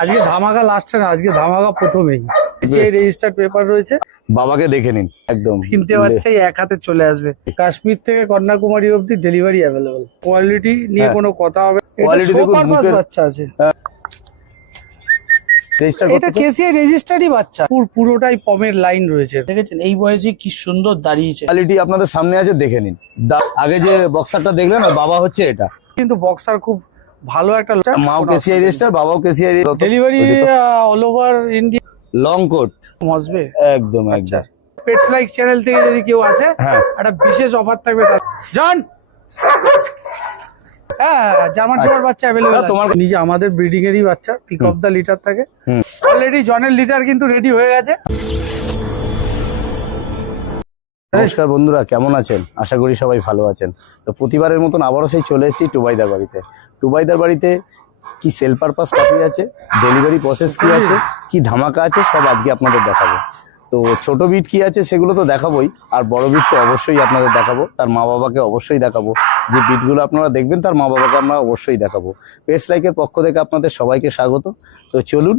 আজকে ধামাকা লাস্টে না, আজকে ধামাকা প্রথমেই সেই রেজিস্টার্ড পেপার রয়েছে। বাবাকে দেখে নিন, একদম কিনতে বাচ্চাই এক হাতে চলে আসবে। কাশ্মীর থেকে কন্যাকুমারী অবধি ডেলিভারি অ্যাভেলেবল। কোয়ালিটি নিয়ে কোনো কথা হবে? কোয়ালিটি দেখুন, মুখের বাচ্চা আছে। রেজিস্টার এটা কেসিআই রেজিস্টারই বাচ্চা, পুরোটাই পমের লাইন রয়েছে। দেখেছেন এই বয়সে কি সুন্দর দাঁড়িয়েছে। কোয়ালিটি আপনাদের সামনে আছে, দেখে নিন। আগে যে বক্সারটা দেখলেন ওর বাবা হচ্ছে এটা, কিন্তু বক্সার খুব ভালো একটা। মাও কেসিআই রেজিস্টার, বাবাও KCI. Delivery all over India. Long coat আসবে একদম একদম। পেটস লাইক চ্যানেল থেকে যদি কেউ আসে, হ্যাঁ, একটা বিশেষ অফার থাকবে। জন হ্যাঁ, জার্মান শেফার্ড বাচ্চা অ্যাভেলেবল। তোমার নিজে আমাদের ব্রিডিং এরই বাচ্চা, পিক অফ দা লিটার থাকে। অলরেডি জনের লিটার কিন্তু রেডি হয়ে গেছে। নমস্কার বন্ধুরা, কেমন আছেন? আশা করি সবাই ভালো আছেন। তো প্রতিবারের মতন আবারও সেই চলে এসেছি টুবাইদার বাড়িতে। টুবাইদার বাড়িতে কি সেল পারপাস পাপি আছে, ডেলিভারি প্রসেস কি আছে, কি ধামাকা আছে, সব আজকে আপনাদের দেখাবো। তো ছোট বিট কি আছে সেগুলো তো দেখাবোই, আর বড় বিট তো অবশ্যই আপনাদের দেখাবো। তার মা বাবাকে অবশ্যই দেখাবো। যে বিটগুলো আপনারা দেখবেন তার মা বাবাকে আমরা অবশ্যই দেখাবো। পেটস লাইকের পক্ষ থেকে আপনাদের সবাইকে স্বাগত। তো চলুন,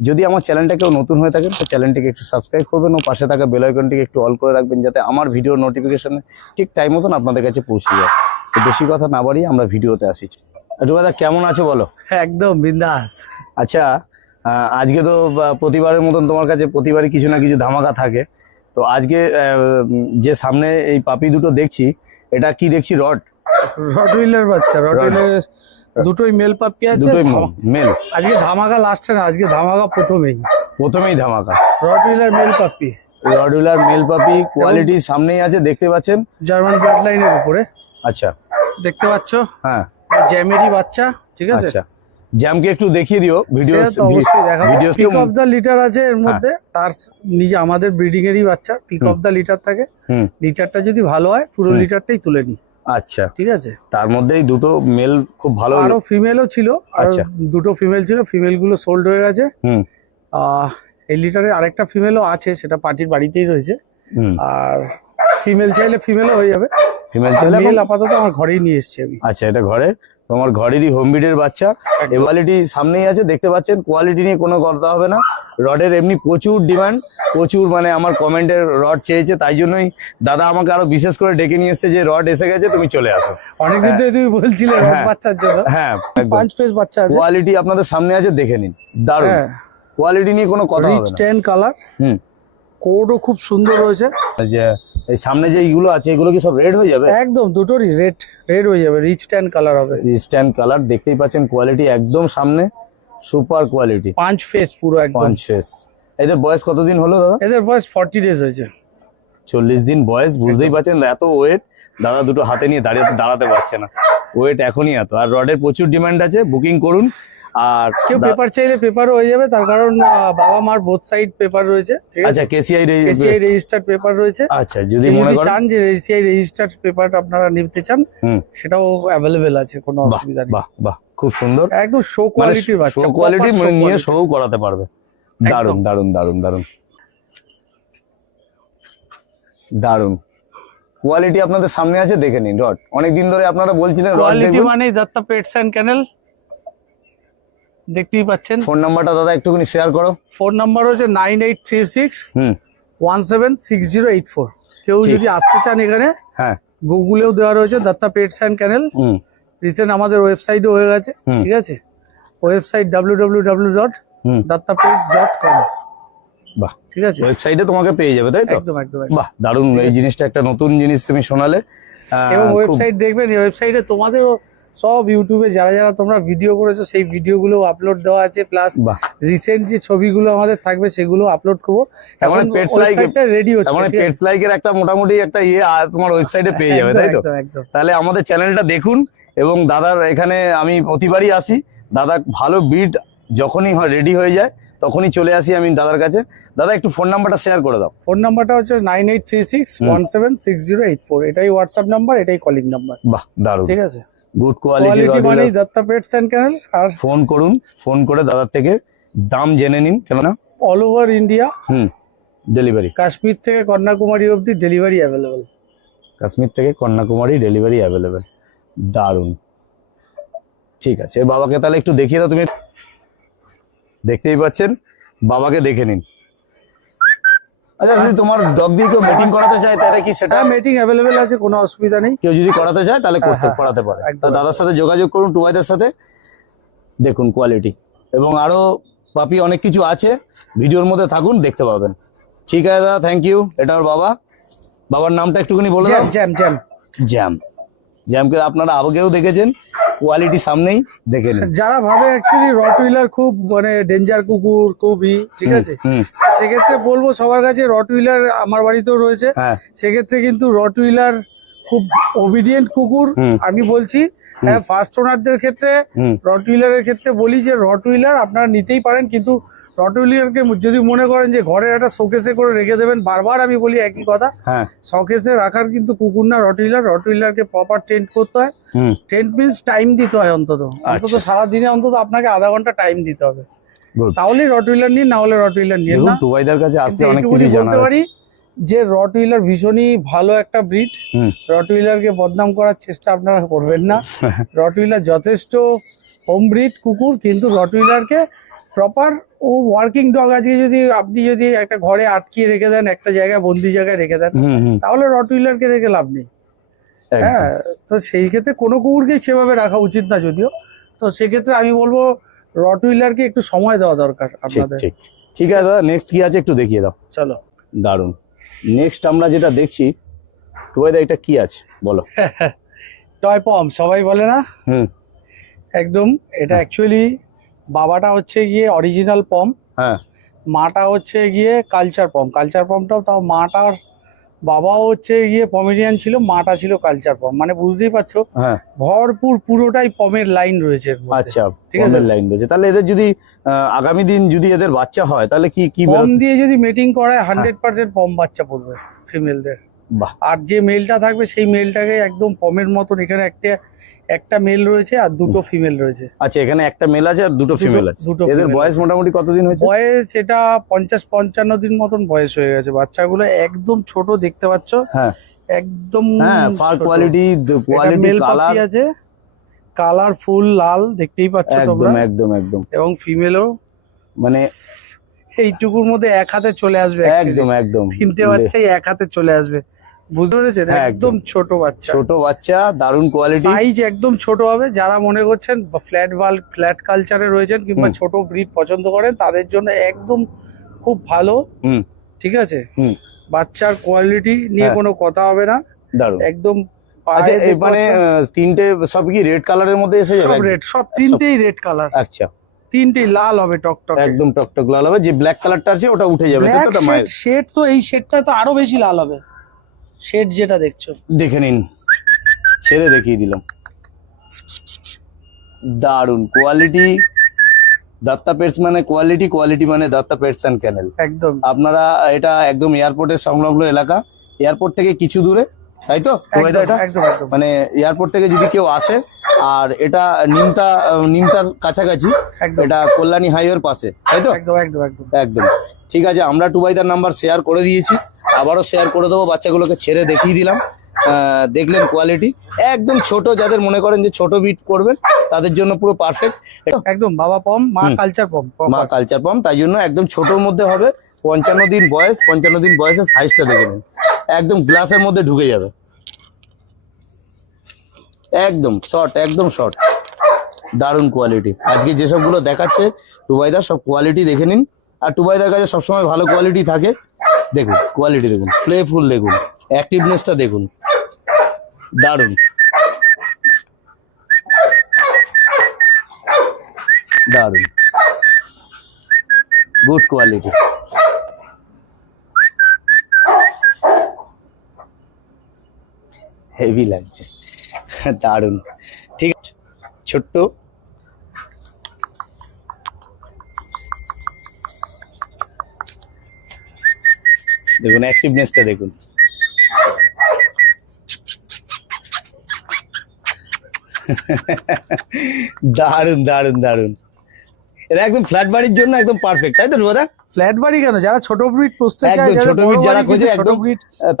যদি আমার চ্যানেলটা কেউ নতুন হয়ে থাকেন তো চ্যানেলটিকে একটু সাবস্ক্রাইব করবেন ও পাশে থাকা বেল আইকনটিকে একটু অল করে রাখবেন, যাতে আমার ভিডিও নোটিফিকেশনে ঠিক টাইম মতন আপনাদের কাছে পৌঁছে যায়। তো বেশি কথা না বাড়িয়ে আমরা ভিডিওতে আসি। রুবাদা, কেমন আছো বলো? একদম বিন্দাস। আচ্ছা, আজকে তো প্রতিবারের মতন তোমার কাছে প্রতিবারই কিছু না কিছু ধামাকা থাকে। তো আজকে যে সামনে এই পাপি দুটো দেখছি, এটা কি দেখছি? রটউইলার বাচ্চা। রটউইলার দুটোই মেল পাপি আছে। দুটোই মেল। আজকে ধামাকা লাস্টে না, আজকে ধামাকা প্রথমেই ধামাকা। রটউইলার মেল পাপি। রটউইলার মেল পাপি, কোয়ালিটি সামনেই আছে, দেখতে পাচ্ছেন। জার্মান ব্লাড লাইনের উপরে। আচ্ছা, দেখতে পাচ্ছ? হ্যাঁ, জ্যামেরই বাচ্চা, ঠিক আছে। আচ্ছা, জ্যামকে একটু দেখিয়ে দিও। Video pick of the litter আছে এর মধ্যে। তার নিজে আমাদের ব্রিডিং এরই বাচ্চা, পিক অফ দা লিটার থাকে। লিটারটা যদি ভালো হয় পুরো লিটারটাই তুলে নি। আচ্ছা, ঠিক আছে। তার মধ্যেই দুটো মেল খুব ভালো, আরো ফিমেলও ছিল। আচ্ছা, দুটো ফিমেল ছিল, ফিমেল গুলো সোল্ড হয়ে গেছে। এই লিটারে আরেকটা ফিমেলও আছে, সেটা পার্টির বাড়িতেই রয়েছে। আর ফিমেল চাইলে ফিমেলও হয়ে যাবে। ফিমেল চাইলে মেল আপাতত আমার ঘরেই নিয়ে এসেছি আমি। আচ্ছা, এটা ঘরে, তোমার ঘরেরই হোম ব্রিডের বাচ্চা। কোয়ালিটি সামনেই আছে, দেখতে পাচ্ছেন। কোয়ালিটি নিয়ে কোনো কথা হবে না। রডের এমনি প্রচুর ডিমান্ড, প্রচুর, মানে আমার কমেন্টের রড চেয়েছে, তাই জন্যই দাদা আমাকে আরো বিশেষ করে ডেকে নিয়ে এসছে যে রড এসে গেছে, তুমি চলে আসো। অনেকদিন ধরে তুমি বলছিলে রড বাচ্চার জন্য। হ্যাঁ, পাঁচ ফেস বাচ্চা আছে। কোয়ালিটি আপনাদের সামনে আছে, দেখে নিন। দারুণ কোয়ালিটি নিয়ে কোনো কথা হবে না। Rich tan colour. কোডও খুব সুন্দর রয়েছে। যে এই সামনে যে এইগুলো আছে, এগুলো কি সব রেড হয়ে যাবে? একদম দুটোরই রেড হয়ে যাবে। রিচ ট্যান কালার হবে। রিচ ট্যান কালার, দেখতেই পাচ্ছেন। কোয়ালিটি একদম সামনে সুপার কোয়ালিটি। পাঁচ ফেস পুরো একদম। পাঁচ ফেস। এদের বয়স কতদিন হলো দাদা? এদের বয়স 40 ডেজ হয়েছে। 40 দিন বয়স, বুঝতেই পারছেন। এত ওয়েট, দাদা দুটো হাতে নিয়ে দাঁড়াতে পারছে না, ওয়েট এখনই এত। আর রডের প্রচুর ডিমান্ড আছে, বুকিং করুন। আর কেউ পেপার চাইলে পেপারও হয়ে যাবে, তার কারণ বাবা মার বোথ সাইড পেপার রয়েছে। আচ্ছা, কেসিআই রেজিস্টার্ড পেপার রয়েছে। আচ্ছা, যদি মনে করেন চান যে কেসিআই রেজিস্টার্ড পেপার আপনারা নিতে চান, সেটাও অ্যাভেলেবেল আছে, কোনো অসুবিধা নেই। বাহ বাহ, খুব সুন্দর। একদম শো কোয়ালিটির বাচ্চা, শো কোয়ালিটি নিয়ে শো করাতে পারবে। দারুন দারুন দারুন দারুন দারুন কোয়ালিটি আপনাদের সামনে আছে, দেখে নিন। রড অনেকদিন ধরে আপনারা বলছিলেন রড কোয়ালিটি মানে দত্তা পেটস এন্ড কেনেল, দেখতেই পাচ্ছেন। ফোন নাম্বারটা দাদা একটুখানি শেয়ার করো। ফোন নাম্বার হচ্ছে 9836 176084। কেউ যদি আসতে চান এখানে, হ্যাঁ, গুগলেও দেওয়া রয়েছে Dutta pets and kennel. Recent আমাদের ওয়েবসাইটও হয়ে গেছে, ঠিক আছে। Website www.dattapets.com। বাহ, ঠিক আছে। ওয়েবসাইটে তোমাকে পেয়ে যাবে, তাই তো? একদম একদম। বাহ, দারুণ। এই জিনিসটা একটা নতুন জিনিস তুমি শোনালে। এবং ওয়েবসাইট দেখবেন, এই ওয়েবসাইটে তোমাদেরও সব ইউটিউবে যারা যারা তোমরা ভিডিও করেছো সেই ভিডিওগুলো আপলোড দেওয়া আছে, প্লাস রিসেন্ট যে ছবিগুলো আমাদের থাকবে সেগুলো আপলোড করবো। এখন পেটস লাইকটা রেডি হচ্ছে, মানে পেটস লাইকের একটা মোটামুটি একটা তোমার ওয়েবসাইটে পেয়ে যাবে, তাই তো? তাহলে আমাদের চ্যানেলটা দেখুন। এবং দাদার এখানে আমি প্রতিবারই আসি। দাদা ভালো বিড যখনই রেডি হয়ে যায় তখনই চলে আসি আমি দাদার কাছে। দাদা একটু ফোন নাম্বারটা শেয়ার করে দাও। ফোন নাম্বারটা হচ্ছে 9836176084। এটাই হোয়াটসঅ্যাপ নাম্বার, এটাই কলিং নাম্বার। বাহ, দারুণ, ঠিক আছে। গুড কোয়ালিটি মানে দত্তা পেটস এন্ড কেনেল। আর ফোন করুন, ফোন করে দাদার থেকে দাম জেনে নিন, কেননা all over India delivery. Kashmir থেকে কন্যাকুমারী অবধি ডেলিভারি অ্যাভেলেবেল। কাশ্মীর থেকে কন্যাকুমারী ডেলিভারি অ্যাভেলেবেল। দারুণ, ঠিক আছে। বাবাকে তাহলে একটু দেখিয়ে দাও তুমি। দেখতেই পাচ্ছেন, বাবাকে দেখে নিন। আচ্ছা, যদি তোমার ডগ দিয়ে কেউ মিটিং করাতে চায় তাহলে কি সেটা মিটিং অ্যাভেলেবেল আছে, কোনো অসুবিধা নেই। কেউ যদি করাতে চায় তাহলে করাতে পারে। তো দাদার সাথে যোগাযোগ করুন, টুবাইদার সাথে। দেখুন কোয়ালিটি, এবং আরো পাপি অনেক কিছু আছে, ভিডিওর মধ্যে থাকুন, দেখতে পাবেন। ঠিক আছে দাদা, থ্যাংক ইউ। এটা ওর বাবার নামটা একটুখানি বলে দাও। Jam jam jam. জ্যামকে আপনারা আগেও দেখেছেন, কোয়ালিটি সামনেই দেখে নিন। যারা ভাবে অ্যাকচুয়ালি রটউইলার খুব মানে ডেঞ্জার কুকুর খুবই, ঠিক আছে, সেক্ষেত্রে বলবো সবার কাছে রটউইলার আমার বাড়িতেও রয়েছে। সেক্ষেত্রে কিন্তু রটউইলার খুব ওবিডিয়েন্ট কুকুর। আমি বলছি হ্যাঁ, ফার্স্ট ওনারদের ক্ষেত্রে রটউইলারের ক্ষেত্রে বলি যে রটউইলার আপনারা নিতেই পারেন, কিন্তু রটউইলারকে যদি মনে করেন যে ঘরের একটা শোকেসে করে রেখে দেবেন, বারবার আমি বলি একই কথা, শোকেসে রাখার কিন্তু কুকুর না রটউইলার। রটউইলারকে প্রপার ট্রেন করতে হয়। ট্রেন মিন্স টাইম দিতে হয়, অন্তত সারাদিনে অন্তত আপনাকে আধা ঘন্টা টাইম দিতে হবে, তাহলে রটউইলার নিন, না হলে রটউইলার নিন না। টুবাইদার কাছে আসলে অনেক কিছু বলতে পারি যে রটউইলার ভীষণই ভালো একটা ব্রিড। রটউইলারকে বদনাম করার চেষ্টা আপনারা করবেন না। রটউইলার যথেষ্ট হোম ব্রিড কুকুর, কিন্তু রটউইলারকে প্রপার ও ওয়ার্কিং ডগ আজকে যদি আপনি যদি একটা ঘরে আটকিয়ে রেখে দেন, একটা জায়গায় বন্দি জায়গায় রেখে দেন, তাহলে রটউইলারকে রেখে লাভ নেই। হ্যাঁ, তো সেই ক্ষেত্রে কোনো কুকুরকেই সেভাবে রাখা উচিত না যদিও। তো সেক্ষেত্রে আমি বলবো রটউইলারকে একটু সময় দেওয়া দরকার আপনাদের। ঠিক আছে দাদা, নেক্সট কি আছে একটু দেখিয়ে দাও। চলো। দারুন। নেক্সট আমরা যেটা দেখছি, টুবাইদা এটা কি আছে বলো। টয় পম সবাই বলে না, একদম। এটা অ্যাকচুয়ালি বাবাটা হচ্ছে গিয়ে অরিজিনাল পম, মাটা হচ্ছে গিয়ে কালচার পম। কালচার পমটাও তাও মাটার বাবাও হচ্ছে গিয়ে পমেরিয়ান ছিল, মাটা ছিল কালচার পম। মানে বুঝতেই পারছো, ভরপুর পুরোটাই পমের লাইন রয়েছে। আচ্ছা, ঠিক আছে, লাইন রয়েছে। তাহলে এদের যদি আগামী দিন যদি এদের বাচ্চা হয় তাহলে কি পম দিয়ে যদি মিটিং করায় 100% পম বাচ্চা পড়বে ফিমেলদের। আর যে মেলটা থাকবে সেই মেলটাকে একদম পমের মতন, এখানে একটা মেল রয়েছে আর দুটো ফিমেল রয়েছে। আচ্ছা, এখানে একটা মেল আছে আর দুটো ফিমেল আছে। এদের বয়স মোটামুটি কতদিন হয়েছে? বয়স এটা 50-55 দিন মতন বয়স হয়ে গেছে। বাচ্চাগুলো একদম ছোট দেখতে পাচ্ছ, একদম ফার কোয়ালিটি কালার আছে, কালারফুল লাল দেখতেই পাচ্ছ তোমরা, একদম একদম। এবং ফিমেলও মানে এইটুকুর মধ্যে এক হাতে চলে আসবে, একদম তিনটে বাচ্চাই এক হাতে চলে আসবে, বুঝতে পেরেছেন? একদম ছোট বাচ্চা, দারুণ কোয়ালিটি, সাইজ একদম ছোট হবে। যারা মনে করছেন ফ্ল্যাট কালচারে রয়েছেন কিংবা ছোট ব্রিড পছন্দ করেন, তাদের জন্য একদম খুব ভালো। ঠিক আছে, বাচ্চার কোয়ালিটি নিয়ে কোনো কথা হবে না, দারুণ একদম। মানে তিনটে সব কি রেড কালারের মধ্যে এসে যাবে? রেড, সব তিনটেই রেড কালার। আচ্ছা, তিনটেই লাল হবে, টকটক একদম টকটক লাল হবে। যে ব্ল্যাক কালারটা আছে ওটা উঠে যাবে। শেড তো এই শেডটা তো আরো বেশি লাল হবে। শেড যেটা দেখছো, দেখে নিন, ছেড়ে দেখিয়ে দিলাম। দারুন কোয়ালিটি। দত্তা পেটস মানে কোয়ালিটি মানে দত্তা পেটস এন্ড ক্যানেল। একদম। আপনারা এটা একদম এয়ারপোর্টের সংলগ্ন এলাকা, এয়ারপোর্ট থেকে কিছু দূরে, তাই তো? এটা মানে এয়ারপোর্ট থেকে যদি কেউ আসে, আর এটা নিমতার কাছাকাছি, এটা কল্যাণী হাইওয়ের পাশে, তাই তো? একদম ঠিক আছে। আমরা টুবাইদার নাম্বার শেয়ার করে দিয়েছি, আবারও শেয়ার করে দেবো। বাচ্চাগুলোকে ছেড়ে দেখিয়ে দিলাম, দেখলেন কোয়ালিটি একদম ছোট। যাদের মনে করেন যে ছোট বিট করবেন তাদের জন্য পুরো পারফেক্ট। একদম বাবা পম, মা কালচার পম, তাই জন্য একদম ছোটর মধ্যে হবে। 55 দিন বয়স, 55 দিন বয়সের সাইজটা দেখে নিন, একদম গ্লাসের মধ্যে ঢুকে যাবে, একদম শর্ট, দারুণ কোয়ালিটি। আজকে যেসবগুলো দেখাচ্ছে টুবাইদার, সব কোয়ালিটি দেখে নিন। আর টুবাইদার কাছে সবসময় ভালো কোয়ালিটি থাকে। দেখুন কোয়ালিটি, দেখুন প্লেফুল, দেখুন অ্যাক্টিভনেসটা দেখুন, দারুণ গুড কোয়ালিটি। হেভি লাগছে, দারুণ। ঠিক আছে, ছোট্ট দেখুন, অ্যাক্টিভনেসটা দেখুন, দারুণ। এটা একদম ফ্ল্যাট বাড়ির জন্য একদম পারফেক্ট, তাই তো দাদা? ফ্ল্যাট বাড়ি কেন, যারা ছোট ব্রিড পুষতে চায়, ছোট ব্রিড যারা খোঁজে, একদম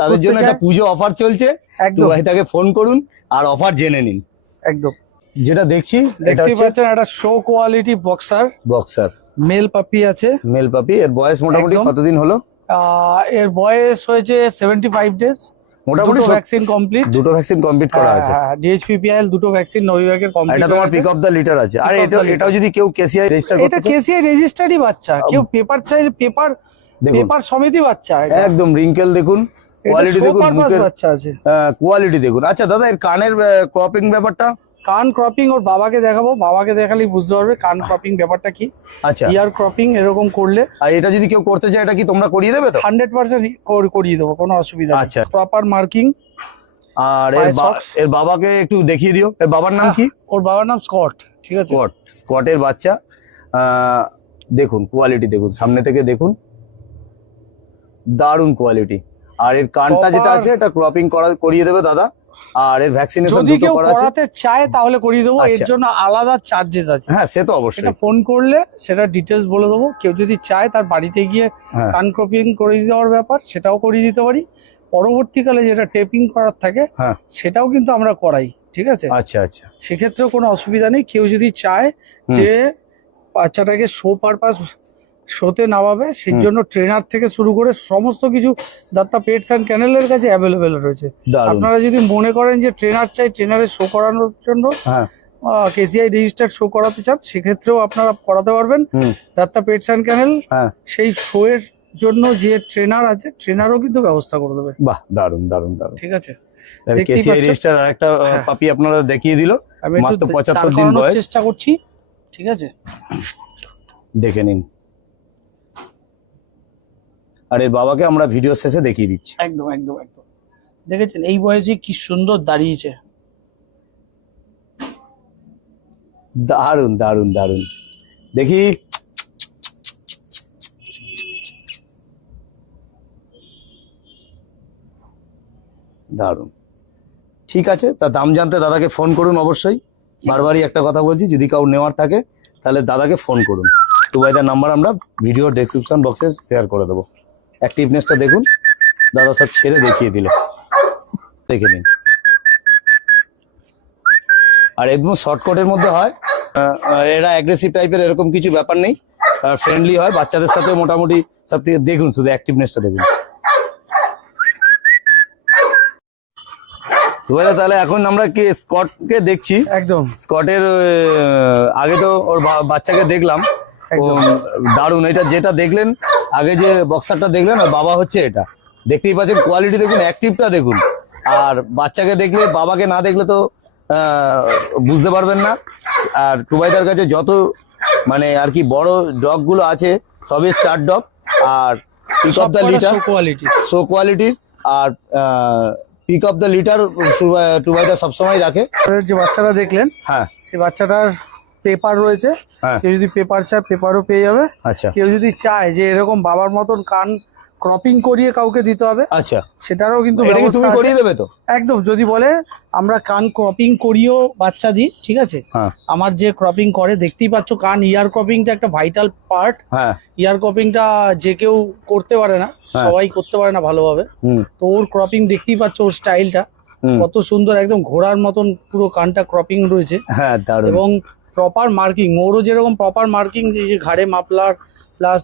তাদের জন্য একটা পুজো অফার চলছে। একদম তাকে ফোন করুন আর অফার জেনে নিন। একদম। যেটা দেখছি এটা হচ্ছে একটা শো কোয়ালিটি বক্সার। মেল পাপি আছে। মেল পাপি, এর বয়স মোটামুটি একদম। কতদিন হলো? এর বয়স হয়েছে 75 ডেজ। মোটামুটি ভ্যাকসিন কমপ্লিট। দুটো ভ্যাকসিন কমপ্লিট করা আছে। ডিএইচপিপিআইএল দুটো ভ্যাকসিন নভিভ্যাকের কমপ্লিট। এটা তোমার পিক অফ দ্য লিটার আছে। আর Pick of the এটাও যদি কেউ কেসিআই রেজিস্টার করতে এটা চায়, কেসিআই রেজিস্টার্ডই বাচ্চা, কেউ পেপার চাইলে পেপার দেখুন সমেতই বাচ্চা। একদম রিঙ্কেল দেখুন, কোয়ালিটি দেখুন, মুখের বাচ্চা আছে, কোয়ালিটি দেখুন। আচ্ছা দাদা, এর কানের ক্রপিং ব্যাপারটা? কান ক্রপিং ওর বাবাকে দেখাবো, বাবাকে দেখালেই বুঝতে পারবে কান ক্রপিং ব্যাপারটা কি। আচ্ছা, ইয়ার ক্রপিং এরকম করলে। আর এটা যদি কেউ করতে চায়, এটা কি তোমরা করিয়ে দেবে তো? 100% করিয়ে দেবো, কোনো অসুবিধা নেই। আচ্ছা। Proper marking. আর এর বাবাকে একটু দেখিয়ে দিও। এর বাবার নাম কি? ওর বাবার নাম স্কট। ঠিক আছে, স্কটের বাচ্চা। দেখুন কোয়ালিটি দেখুন, সামনে থেকে দেখুন, দারুণ কোয়ালিটি। আর এর কানটা যেটা আছে এটা ক্রপিং করিয়ে দেবে দাদা। আর এর ভ্যাকসিনেশন যদি দুটো কেউ করা আছে। করাতে চায় তাহলে করিয়ে দেবো, এর আচ্ছা। জন্য আলাদা চার্জেস আছে। হ্যাঁ, সে তো অবশ্যই। এটা ফোন করলে সেটা ডিটেলস বলে দেবো। কেউ যদি চায় তার বাড়িতে গিয়ে হ্যাঁ। কান ক্রপিং করে দেওয়ার ব্যাপার, সেটাও করিয়ে দিতে পারি। পরবর্তীকালে যেটা টেপিং করার থাকে হ্যাঁ, সেটাও কিন্তু আমরা করাই। ঠিক আছে, আচ্ছা আচ্ছা। সেক্ষেত্রেও কোনো অসুবিধা নেই। কেউ যদি চায় যে বাচ্চাটাকে শো পারপাস শোতে নামাবে, সেই জন্য ট্রেনার থেকে শুরু করে সমস্ত কিছু দাত্তা পেটস অ্যান্ড ক্যানেলের কাছে অ্যাভেলেবেল রয়েছে। দারুণ। আপনারা যদি মনে করেন যে ট্রেনার চাই, ট্রেনারের শো করানোর জন্য হ্যাঁ, কেসিআই রেজিস্টার্ড শো করাতে চান, সেক্ষেত্রেও আপনারা করাতে পারবেন। দাত্তা পেটস অ্যান্ড ক্যানেল হ্যাঁ, সেই শো এর জন্য যে ট্রেনার আছে, ট্রেনারও কিন্তু ব্যবস্থা করে দেবে। বাহ, দারুণ দারুণ দারুণ। ঠিক আছে, তাহলে দেখতেই কেসিআই পাচ্ছ। রেজিস্টার আরেকটা হ্যাঁ। পাপি আপনারা দেখিয়ে দিল, আমি একটু মাত্র 75 দাঁড় দিন করানোর বয়স। চেষ্টা করছি। ঠিক আছে, দেখে নিন। আর এর বাবাকে আমরা ভিডিও শেষে দেখিয়ে দিচ্ছি। একদম একদম একদম। দেখেছেন এই বয়সে কি সুন্দর দাঁড়িয়েছে। দারুণ দারুণ দারুণ। দেখি, দারুণ। ঠিক আছে, তা দাম জানতে দাদাকে ফোন করুন অবশ্যই। বারবারই একটা কথা বলছি, যদি কাউ নেওয়ার থাকে তাহলে দাদাকে ফোন করুন। টুবাইদার নাম্বার আমরা ভিডিও ডেসক্রিপশন বক্সে শেয়ার করে দেবো। অ্যাক্টিভনেসটা দেখুন, দাদা সব ছেড়ে দেখিয়ে দিল, দেখে নিন। আর একদম শর্টকাটের মধ্যে হয়, এরা অ্যাগ্রেসিভ টাইপের এরকম কিছু ব্যাপার নেই, ফ্রেন্ডলি হয় বাচ্চাদের সাথে মোটামুটি সব। দেখুন শুধু অ্যাক্টিভনেসটা দেখুন। তাহলে এখন আমরা কি স্কটকে দেখছি। একদম স্কটের আগে তো ওর বাচ্চাকে দেখলাম, দারুণ। এটা যেটা দেখলেন আগে, যে বক্সারটা দেখলেন, আর বাবা হচ্ছে এটা। দেখতেই পাচ্ছেন কোয়ালিটি দেখুন, অ্যাক্টিভটা দেখুন। আর বাচ্চাকে দেখলে, বাবাকে না দেখলে তো বুঝতে পারবেন না। আর টুবাইদার কাছে যত মানে আর কি বড় ডগ গুলো আছে সবই স্টার ডগ। আর pick of the litter show কোয়ালিটির, আর পিক অফ দ্য লিটার টুবাইদা সবসময় রাখে। যে বাচ্চাটা দেখলেন, হ্যাঁ, সেই বাচ্চাটার পেপার রয়েছে। হ্যাঁ, কেউ যদি পেপার চায় পেপারও পেয়ে যাবে। আচ্ছা কেউ যদি চায় যে এরকম বাবার মতন কান ক্রপিং করিয়ে কাউকে দিতে হবে, আচ্ছা, সেটারও কিন্তু এটা কি ব্যবস্থা তুমি আছে। করিয়ে দেবে তো? একদম, যদি বলে আমরা কান ক্রপিং করিয়েও বাচ্চা দিই, ঠিক আছে। হ্যাঁ, আমার যে ক্রপিং করে, দেখতেই পাচ্ছ কান ইয়ার ক্রপিংটা একটা ভাইটাল পার্ট। হ্যাঁ, ইয়ার ক্রপিংটা যে কেউ করতে পারে না, সবাই করতে পারে না ভালোভাবে। তো ওর ক্রপিং দেখতেই পাচ্ছ, ওর স্টাইলটা কত সুন্দর, একদম ঘোড়ার মতন পুরো কানটা ক্রপিং রয়েছে। হ্যাঁ, দারুণ। এবং প্রপার মার্কিং, ওরও যেরকম প্রপার মার্কিং, যে ঘাড়ে মাফলার প্লাস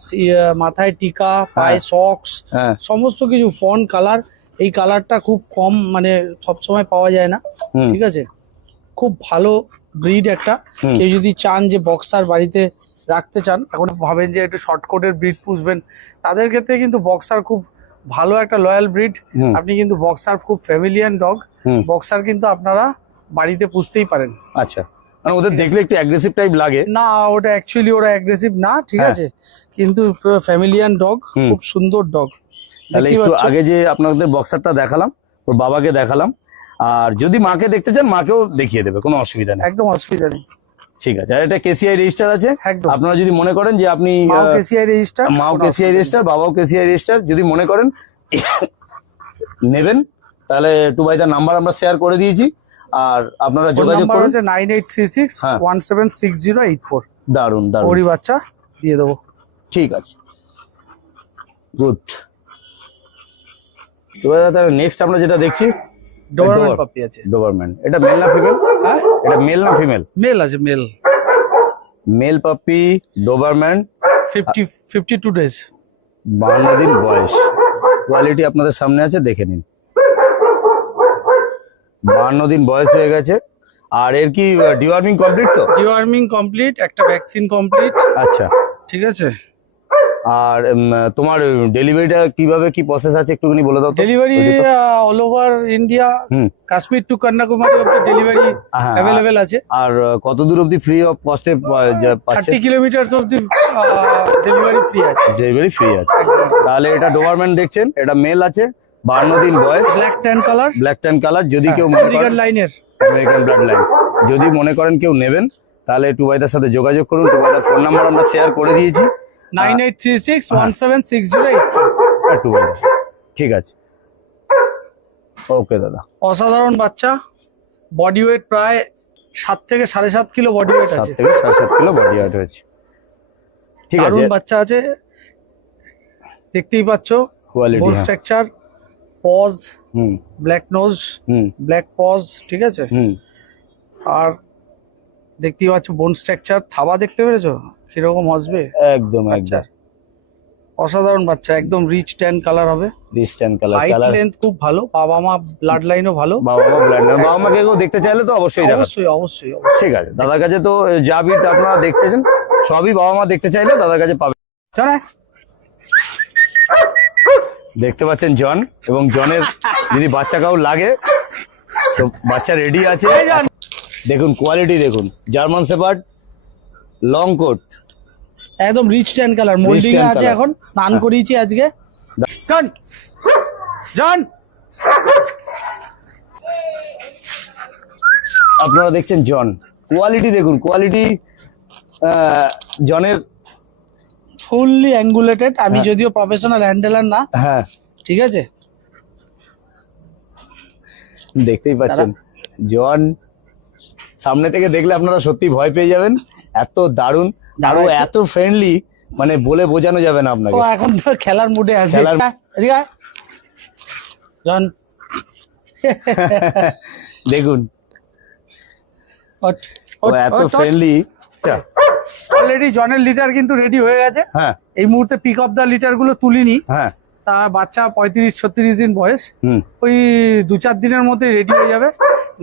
মাথায় টিকা, পায়ে সক্স, সমস্ত কিছু ফন কালার। এই কালারটা খুব কম, মানে সবসময় পাওয়া যায় না। ঠিক আছে, খুব ভালো ব্রিড একটা। কেউ যদি চান যে বক্সার বাড়িতে রাখতে চান, এখন ভাবেন যে একটু শর্টকোটের ব্রিড পুষবেন, তাদের ক্ষেত্রে কিন্তু বক্সার খুব ভালো একটা লয়াল ব্রিড। আপনি কিন্তু বক্সার খুব ফ্যামিলিয়ান ডগ, বক্সার কিন্তু আপনারা বাড়িতে পুষতেই পারেন। আচ্ছা, মানে ওদের দেখলে একটু অ্যাগ্রেসিভ টাইপ লাগে না, ওটা অ্যাকচুয়ালি ওরা অ্যাগ্রেসিভ না, ঠিক আছে, কিন্তু ফ্যামিলিয়ান ডগ, খুব সুন্দর ডগ। তাহলে একটু আগে যে আপনাদের বক্সারটা দেখালাম, ওর বাবাকে দেখালাম, আর যদি মাকে দেখতে চান মাকেও দেখিয়ে দেবে, কোনো অসুবিধা নেই। একদম অসুবিধা নেই। ঠিক আছে, আর এটা কেসিআই রেজিস্টার আছে। একদম, আপনারা যদি মনে করেন যে আপনি মাও কেসিআই রেজিস্টার, মাও কেসিআই রেজিস্টার, বাবাও কেসিআই রেজিস্টার, যদি মনে করেন নেবেন, তাহলে টুবাইদার নাম্বার আমরা শেয়ার করে দিয়েছি। আর আপনারা যোগাযোগ করুন। 9836176084। দারুন দারুন, ওরই বাচ্চা দিয়ে দেবো। ঠিক আছে, গুড। টুবাইদার, তাহলে নেক্সট আমরা যেটা দেখছি ডোবারম্যান পাপি আছে। ডোবারম্যান, এটা মেল না ফিমেল? এটা মেল না ফিমেল? মেল আছে, male. Male puppy doberman, 52 days। 52 দিন বয়স। কোয়ালিটি আপনাদের সামনে আছে, দেখে নিন। 52 দিন বয়স হয়ে গেছে। আর এর কি ডিওয়ার্মিং কমপ্লিট? তো ডিওয়ার্মিং কমপ্লিট, একটা ভ্যাকসিন কমপ্লিট। আচ্ছা, ঠিক আছে। আর তোমার ডেলিভারিটা কিভাবে কি প্রসেস আছে একটুখানি বলে দাও তো। Delivery all over India, Kashmir to Kanyakumari অব্দি ডেলিভারি অ্যাভেলেবেল আছে। আর কত দূর অবধি ফ্রি অফ কস্টে পাচ্ছে? 30 কিলোমিটার অব্দি ডেলিভারি ফ্রি আছে। ডেলিভারি ফ্রি আছে। তাহলে এটা ডোবারম্যান দেখছেন, এটা মেল আছে, 52 দিন বয়স, black tan colour. Black tan colour. যদি কেউ মনে করেন লাইনের আমেরিকান ব্লাড লাইন, যদি মনে করেন কেউ নেবেন, তাহলে টুবাইদার সাথে যোগাযোগ করুন। টুবাইদার ফোন নাম্বার আমরা শেয়ার করে দিয়েছি, 9836176084। টুবাইদার। ঠিক আছে, ওকে দাদা। অসাধারণ বাচ্চা, বডি ওয়েট প্রায় 7 থেকে 7.5 কিলো বডি ওয়েট 7 আছে। থেকে 7.5 কিলো বডি ওয়েট হয়েছে। ঠিক আছে, দারুণ বাচ্চা আছে, দেখতেই পাচ্ছ। কোয়ালিটি, বোন স্ট্রাকচার, পজ, হুম ব্ল্যাক নোজ, হুম ব্ল্যাক পজ, ঠিক আছে। হুম আর দেখতেই পাচ্ছ বোন স্ট্রাকচার, থাবা দেখতে পেরেছো কিরকম আসবে? একদম আচ্ছা, একদম অসাধারণ বাচ্চা, একদম রিচ ট্যান কালার হবে। Rich tan colour. Height colour, length খুব ভালো, বাবা মা ব্লাড লাইনও ভালো। বাবা মা ব্লাড লাইন, বাবা মাকে কেউ দেখতে চাইলে তো অবশ্যই দেখান। অবশ্যই অবশ্যই অবশ্যই। ঠিক আছে, দাদার কাছে তো যা বিট আপনারা দেখতেছেন সবই বাবা মা দেখতে চাইলে দাদার কাছে পাবেন। চলে দেখতে পাচ্ছেন জন, এবং জনের যদি বাচ্চা কাউ লাগে তো বাচ্চা রেডি আছে। দেখুন কোয়ালিটি, দেখুন জার্মান শেপার্ড, লং কোট, একদম rich tan colour, moulding tan আছে। color। এখন স্নান করিয়েছি আজকে। জন জন আপনারা দেখছেন জন। কোয়ালিটি দেখুন, কোয়ালিটি জনের ফুললি অ্যাঙ্গুলেটেড। আমি যদিও প্রফেশনাল হ্যান্ডেলার না, হ্যাঁ ঠিক আছে। দেখতেই পাচ্ছেন জন, সামনে থেকে দেখলে আপনারা সত্যি ভয় পেয়ে যাবেন, এত দারুণ আর ও এত ফ্রেন্ডলি, মানে বলে বোঝানো যাবে না ও আপনাকে। এখন তো খেলার মুডে আছে। এদিকে আয়। জন দেখুন ওঠ, ও ওঠ, এত ওঠ, ওঠ। ফ্রেন্ডলি। অলরেডি জনের লিটার কিন্তু রেডি হয়ে গেছে। হ্যাঁ এই মুহূর্তে পিক অফ দা লিটার গুলো তুলিনি। হ্যাঁ তা বাচ্চা 35-36 দিন বয়স, হুম ওই 2-4 দিনের মধ্যে রেডি হয়ে যাবে।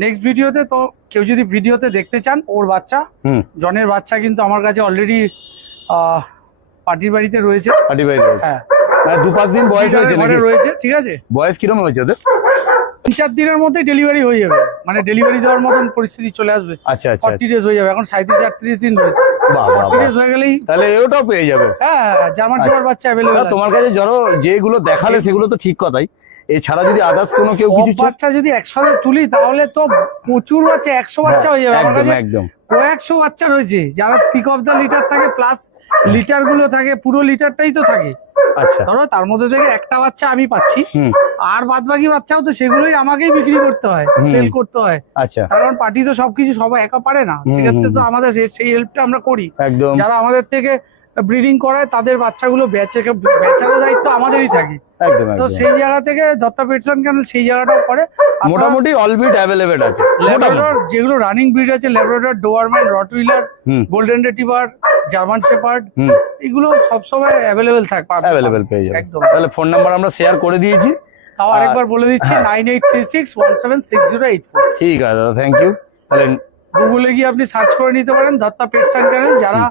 নেক্সট ভিডিওতে তো কেউ যদি ভিডিওতে দেখতে চান ওর বাচ্চা, হুম জনের বাচ্চা কিন্তু আমার কাছে অলরেডি পার্টির বাড়িতে রয়েছে। পার্টি বাড়ি রয়েছে। হ্যাঁ, মানে 2-5 দিন বয়স হয়েছে ঘরে নাকি? রয়েছে, ঠিক আছে। বয়স কিরকম হয়েছে ওদের? 3-4 দিনের মধ্যে ডেলিভারি হয়ে যাবে, মানে ডেলিভারি দেওয়ার মতন পরিস্থিতি চলে আসবে। আচ্ছা আচ্ছা 40 ডেজ হয়ে যাবে, এখন 37-38 দিন রয়েছে। বাহ বাহ 40 ডেজ হয়ে গেলেই তাহলে এটাও পেয়ে যাবে। হ্যাঁ, জার্মান শেপার্ড বাচ্চা অ্যাভেলেবল। তোমার কাছে ধরো যেগুলো দেখালে সেগুলো তো ঠিক কথাই, এছাড়া যদি আদার্স কোনো কেউ কিছু বাচ্চা যদি একসাথে তুলি তাহলে তো প্রচুর বাচ্চা, 100 বাচ্চা হয়ে যাবে। আমার একদম কাছে একদম কয়েকশো বাচ্চা রয়েছে যারা পিক অফ দা লিটার থাকে, প্লাস লিটার গুলো থাকে, পুরো লিটারটাই তো থাকে। আচ্ছা, ধরো তার মধ্যে থেকে একটা বাচ্চা আমি পাচ্ছি, হুম আর বাদ বাকি বাচ্চাও তো সেগুলোই আমাকেই বিক্রি করতে হয়, সেল করতে হয়। আচ্ছা, কারণ পার্টি তো সবকিছু সবাই একা পারে না, সেক্ষেত্রে তো আমাদের সেই হেল্পটা আমরা করি। একদম যারা আমাদের থেকে ব্রিডিং করায় তাদের বাচ্চাগুলো বেচারও দায়িত্ব আমাদেরই থাকে। একদম তো একদম। সেই জায়গা থেকে দত্তা পেটসন ক্যানেল সেই জায়গাটাও করে। মোটামুটি অলবিট অ্যাভেলেবেল আছে। ল্যাব্রাডর যেগুলো রানিং ব্রিড আছে, ল্যাব্রাডর, ডোবারম্যান, রটউইলার, হুম গোল্ডেন রিট্রিভার, জার্মান শেপার্ড, হুম এগুলো সবসময় অ্যাভেলেবেল থাকবে। অ্যাভেলেবেল পেয়ে যাবে। একদম। তাহলে ফোন নাম্বার আমরা শেয়ার করে দিয়েছি, তাও আরেকবার বলে দিচ্ছি, 9836176084। ঠিক আছে দাদা, থ্যাংক ইউ। তাহলে গুগলে গিয়ে আপনি সার্চ করে নিতে পারেন দত্তা পেটসন ক্যানেল। যারা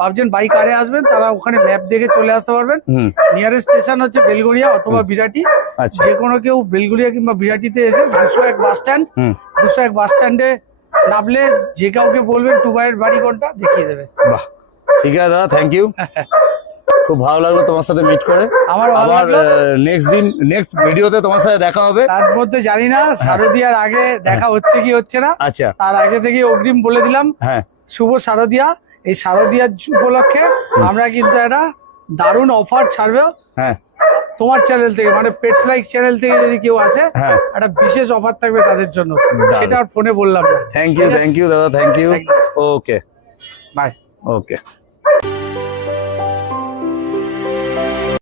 ভাবছেন বাই কারে আসবেন তারা ওখানে ম্যাপ দেখে চলে আসতে পারবেন। হুম নিয়ারেস্ট স্টেশন হচ্ছে বেলগড়িয়া অথবা বিরাটি। আচ্ছা, যে কোনো কেউ বেলগড়িয়া কিংবা বিরাটিতে এসে 201 বাস স্ট্যান্ড, হুম 201 বাস স্ট্যান্ডে নামলে যে কাউকে বলবেন টুবাইয়ের বাড়ি কোনটা দেখিয়ে দেবে। বাহ, ঠিক আছে দাদা, থ্যাংক ইউ। খুব ভালো লাগলো তোমার সাথে মিট করে। আমার ভালো আবার লাগলো। নেক্সট ভিডিওতে তোমার সাথে দেখা হবে। তার মধ্যে জানি না শারদিয়ার আগে দেখা হচ্ছে কি হচ্ছে না, আচ্ছা, তার আগে থেকে অগ্রিম বলে দিলাম হ্যাঁ শুভ শারদিয়া। এই শারদিয়ার উপলক্ষে আমরা কিন্তু একটা দারুণ অফার ছাড়বে হ্যাঁ তোমার চ্যানেল থেকে, মানে পেটস লাইক চ্যানেল থেকে যদি কেউ আসে, হ্যাঁ, একটা বিশেষ অফার থাকবে তাদের জন্য, সেটা আর ফোনে বললাম না। থ্যাংক ইউ দাদা, থ্যাংক ইউ। একদম। ওকে, বাই। ওকে।